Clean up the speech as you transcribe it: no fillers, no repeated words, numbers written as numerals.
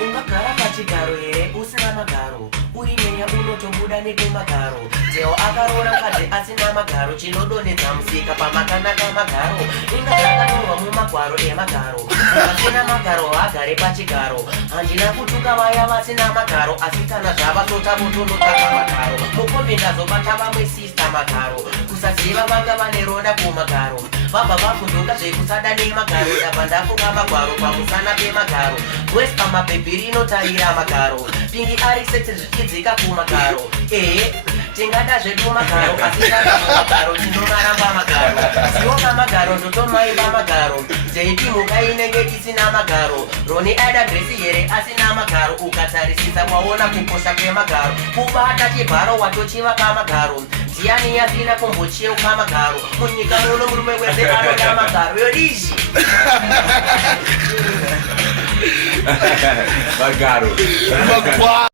Ungagara pachigaro here usina magaro, uri meya unotobuda nekwemagaro. Teo akarora kadzi asina magaro, chinodonedza musika pamakanaka magaro. Inga dzakatorwa mumagwaro emagaro, vasina magaro agare pachigaro. Handina kutuka vaya vasina magaro, asi kana zvavasota votondotaka magaro. Mukombe ndazobata vamwe sista magaro, kusaziva vanga vane roda kumagaro. Vabva vakudzoka zvekusada nemagaro, ndabva ndafunga magwaro pamusana pemagaro. West pamabhebhi rinotarira magaro, pingi ari sete zvichidzika kumagaro. Tingada zvedu magaro, asi magaro tinomaramba magaro. Sioka magaro zvotomaimba magaro, JP muka inenge isina magaro. Roni aida Grace here asina magaro, ukatarisisa waona kukosha kwemagaro. Kubata chibharo watochivaka magaro, ndiani asina kumbocheuka magaro. Munyika muno murume wese anoda magaro yodishi. Magaro.